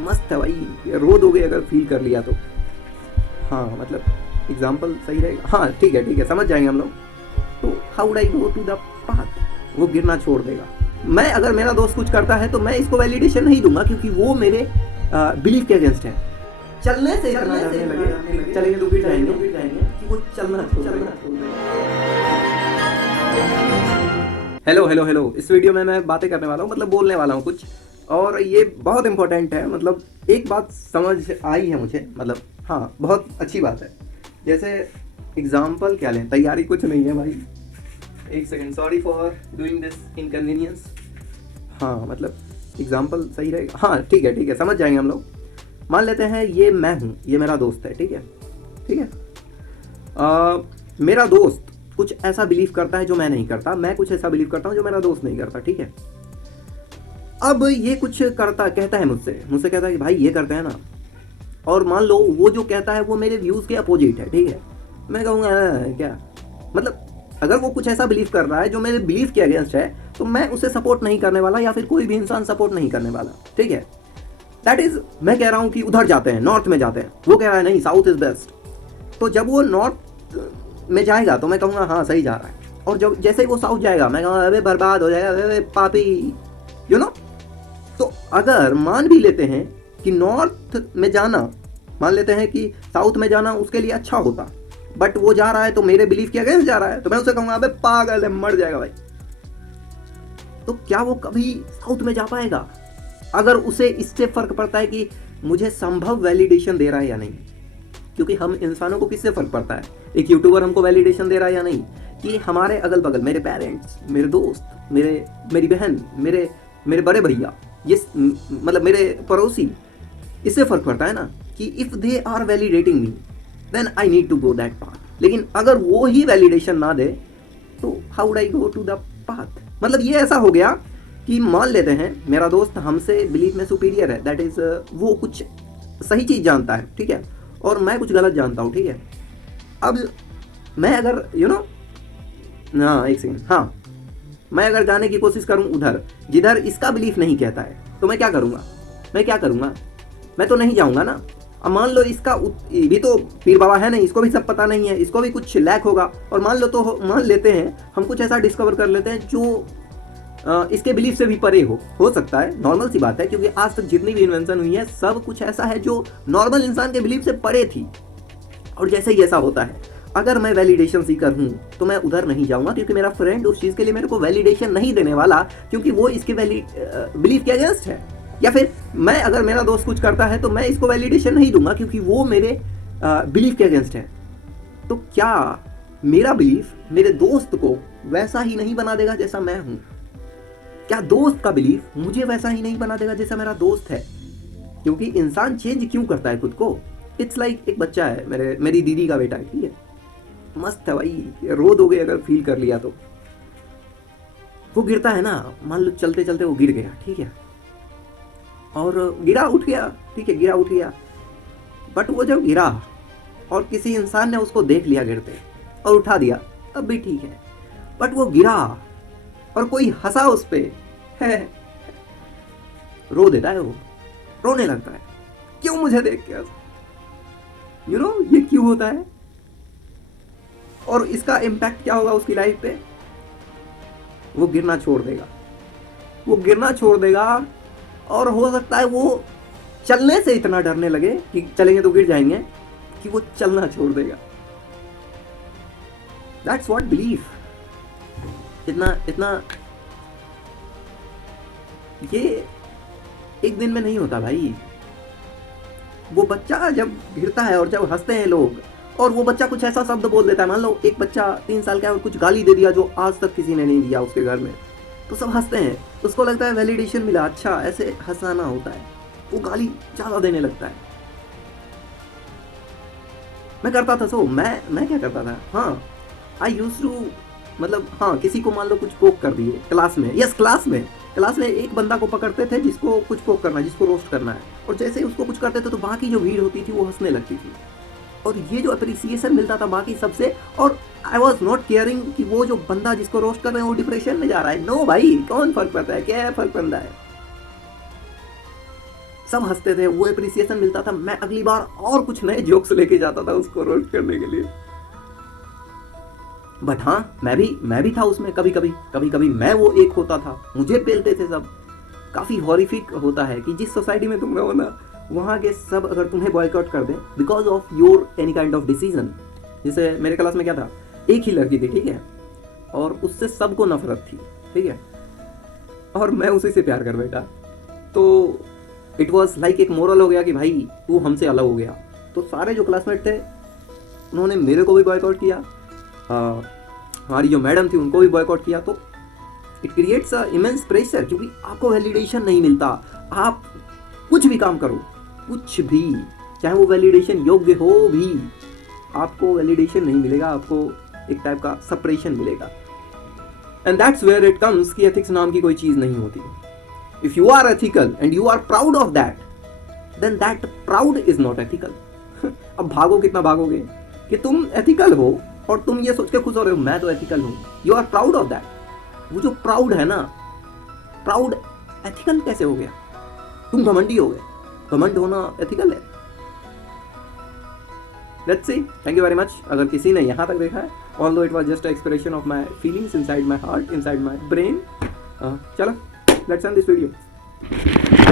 मस्त है भाई, रो दोगे अगर फील कर लिया तो। हाँ मतलब एग्जाम्पल सही रहेगा। हाँ ठीक है ठीक है, समझ जाएंगे हम लोग। तो how would I go to the path, वो गिरना छोड़ देगा। मैं अगर मेरा दोस्त कुछ करता है तो मैं इसको वैलिडेशन नहीं दूंगा क्योंकि वो मेरे बिलीफ के अगेंस्ट है। चलने से इतना डरने लगे, चलेंगे तो गिर जाएंगे कि वो चलना छोड़ देगा। हेलो हेलो हेलो, इस वीडियो में मैं बातें करने वाला हूँ, मतलब बोलने वाला हूँ कुछ, और ये बहुत इंपॉर्टेंट है। मतलब एक बात समझ आई है मुझे, मतलब हाँ बहुत अच्छी बात है। जैसे एग्जाम्पल क्या लें, तैयारी कुछ नहीं है भाई, एक second, sorry for doing this inconvenience. हाँ मतलब एग्जाम्पल सही रहेगा। हाँ ठीक है ठीक है, समझ जाएंगे हम लोग। मान लेते हैं ये मैं हूँ, ये मेरा दोस्त है, ठीक है ठीक है। मेरा दोस्त कुछ ऐसा बिलीव करता है जो मैं नहीं करता, मैं कुछ ऐसा बिलीव करता हूँ जो मेरा दोस्त नहीं करता, ठीक है। अब ये कुछ करता कहता है मुझसे मुझसे कहता है कि भाई ये करते हैं ना, और मान लो वो जो कहता है वो मेरे व्यूज़ के अपोजिट है, ठीक है। मैं कहूँगा क्या, मतलब अगर वो कुछ ऐसा बिलीव कर रहा है जो मेरे बिलीव के अगेंस्ट है तो मैं उसे सपोर्ट नहीं करने वाला, या फिर कोई भी इंसान सपोर्ट नहीं करने वाला, ठीक है। दैट इज, मैं कह रहा हूँ कि उधर जाते हैं, नॉर्थ में जाते हैं, वो कह रहा है नहीं साउथ इज बेस्ट। तो जब वो नॉर्थ में जाएगा तो मैं कहूँगा हाँ सही जा रहा है, और जब जैसे ही वो साउथ जाएगा मैं कहूँगा अबे बर्बाद हो जाएगा, अबे पापी, यू नो। तो अगर मान भी लेते हैं कि नॉर्थ में जाना, मान लेते हैं कि साउथ में जाना उसके लिए अच्छा होता, बट वो जा रहा है तो मेरे बिलीफ के अगेंस्ट जा रहा है, तो मैं उसे कहूँगा अबे पागल है, मर जाएगा भाई। तो क्या वो कभी साउथ में जा पाएगा अगर उसे इससे फर्क पड़ता है कि मुझे संभव वैलिडेशन दे रहा है या नहीं? क्योंकि हम इंसानों को किससे फर्क पड़ता है, एक यूट्यूबर हमको वैलिडेशन दे रहा है या नहीं, कि हमारे अगल बगल मेरे पेरेंट्स, मेरे दोस्त, मेरी बहन, मेरे बड़े भैया, ये मतलब मेरे पड़ोसी, इससे फर्क पड़ता है ना कि if they are validating me then I need to go that path. लेकिन अगर वो ही वैलिडेशन ना दे तो how would I go to the path. मतलब ये ऐसा हो गया कि मान लेते हैं मेरा दोस्त हमसे बिलीफ में सुपीरियर है, दैट इज वो कुछ सही चीज़ जानता है, ठीक है, और मैं कुछ गलत जानता हूँ, ठीक है। अब मैं अगर हाँ एक सेकेंड, हाँ मैं अगर जाने की कोशिश करूँ उधर जिधर इसका बिलीफ नहीं कहता है, तो मैं क्या करूँगा, मैं तो नहीं जाऊँगा ना। अब मान लो इसका भी तो पीर बाबा है नहीं, इसको भी सब पता नहीं है, इसको भी कुछ लैक होगा, और मान लेते हैं हम कुछ ऐसा डिस्कवर कर लेते हैं जो इसके बिलीफ से भी परे हो सकता है, नॉर्मल सी बात है, क्योंकि आज तक जितनी भी इन्वेंशन हुई है सब कुछ ऐसा है जो नॉर्मल इंसान के बिलीफ से परे थी। और जैसे ही ऐसा होता है, अगर मैं वैलिडेशन सीकर हूँ तो मैं उधर नहीं जाऊँगा, क्योंकि मेरा फ्रेंड उस चीज़ के लिए मेरे को वैलिडेशन नहीं देने वाला, क्योंकि वो इसके बिलीफ के अगेंस्ट है। या फिर मैं अगर मेरा दोस्त कुछ करता है तो मैं इसको वैलिडेशन नहीं दूंगा क्योंकि वो मेरे बिलीफ के अगेंस्ट है। तो क्या मेरा बिलीफ मेरे दोस्त को वैसा ही नहीं बना देगा जैसा मैं हूँ? क्या दोस्त का बिलीफ मुझे वैसा ही नहीं बना देगा जैसा मेरा दोस्त है? क्योंकि इंसान चेंज क्यों करता है खुद को? इट्स लाइक एक बच्चा है, मेरी दीदी का बेटा है, ठीक है, मस्त है भाई, रो दोगे अगर फील कर लिया तो। वो गिरता है ना, मान लो चलते चलते वो गिर गया, ठीक है, और गिरा उठ गया, ठीक है, गिरा उठ गया, बट वो जब गिरा और किसी इंसान ने उसको देख लिया गिरते और उठा दिया तब भी ठीक है, बट वो गिरा और कोई हंसा उस पे है, रो देता है, वो रोने लगता है, क्यों मुझे देख के? ये क्यों होता है? और इसका इम्पैक्ट क्या होगा उसकी लाइफ पे? वो गिरना छोड़ देगा, और हो सकता है वो चलने से इतना डरने लगे कि चलेंगे तो गिर जाएंगे कि वो चलना छोड़ देगा। That's what belief. इतना ये एक दिन में नहीं होता भाई। वो बच्चा जब गिरता है और जब हंसते हैं लोग, और वो बच्चा कुछ ऐसा शब्द बोल देता है, मान लो एक बच्चा 3 साल का है और कुछ गाली दे दिया जो आज तक किसी ने नहीं दिया उसके घर में, तो सब हंसते हैं, उसको लगता है वैलिडेशन मिला, अच्छा ऐसे हंसाना होता है, वो गाली ज़्यादा देने लगता है। मैं करता था, मैं क्या करता था, हाँ आई यूज टू, मतलब हाँ किसी को मान लो कुछ पोक कर दिए क्लास में, यस क्लास में एक बंदा को पकड़ते थे जिसको कुछ पोक करना है, जिसको रोस्ट करना है, और जैसे ही उसको कुछ करते थे तो बाकी जो भीड़ होती थी वो हंसने लगती थी, और ये जो अप्रिसिएशन मिलता था बाकी सबसे, और आई वॉज नॉट केयरिंग कि वो जो बंदा जिसको रोस्ट कर रहे हैं वो डिप्रेशन में जा रहा है। नो भाई, कौन फर्क पड़ता है, क्या फर्क पड़ता है? सब हंसते थे, वो अप्रिसिएशन मिलता था, मैं अगली बार और कुछ नए जोक्स लेके जाता था उसको रोस्ट करने के लिए। बट हाँ, मैं भी था उसमें, कभी कभी मैं वो एक होता था, मुझे पेलते थे सब। काफ़ी हॉरिफिक होता है कि जिस सोसाइटी में तुम रहो ना, वहाँ के सब अगर तुम्हें बॉयकॉट कर दें because of your any kind of decision. जैसे मेरे क्लास में क्या था, एक ही लड़की थी, ठीक है, और उससे सबको नफरत थी, ठीक है, और मैं उसी से प्यार कर बैठा। तो इट वॉज लाइक एक मोरल हो गया कि भाई तू हमसे अलग हो गया। तो सारे जो क्लासमेट थे उन्होंने मेरे को भी बॉयकॉट किया, हमारी जो मैडम थी उनको भी बॉयकॉट किया। तो it creates a immense pressure, क्योंकि आपको वैलिडेशन नहीं मिलता। आप कुछ भी काम करो, कुछ भी, चाहे वो वैलिडेशन योग्य हो भी, आपको वैलिडेशन नहीं मिलेगा, आपको एक टाइप का सप्रेशन मिलेगा। And that's where it comes कि एथिक्स नाम की कोई चीज़ नहीं होती। If you are ethical and you are proud of that, then that proud is not ethical. अब भागो कितना भागोगे कि तुम एथिकल हो और तुम ये सोच के खुश हो रहे हो मैं तो एथिकल हूँ, you are proud of that. वो जो प्राउड है ना, प्राउड एथिकल कैसे हो गया? तुम घमंडी हो गए, घमंड होना एथिकल है? Let's see, thank you very much अगर किसी ने यहाँ तक देखा है, although it was just a expression of my feelings inside my heart, inside my brain. चलो, लेट्स एंड दिस वीडियो।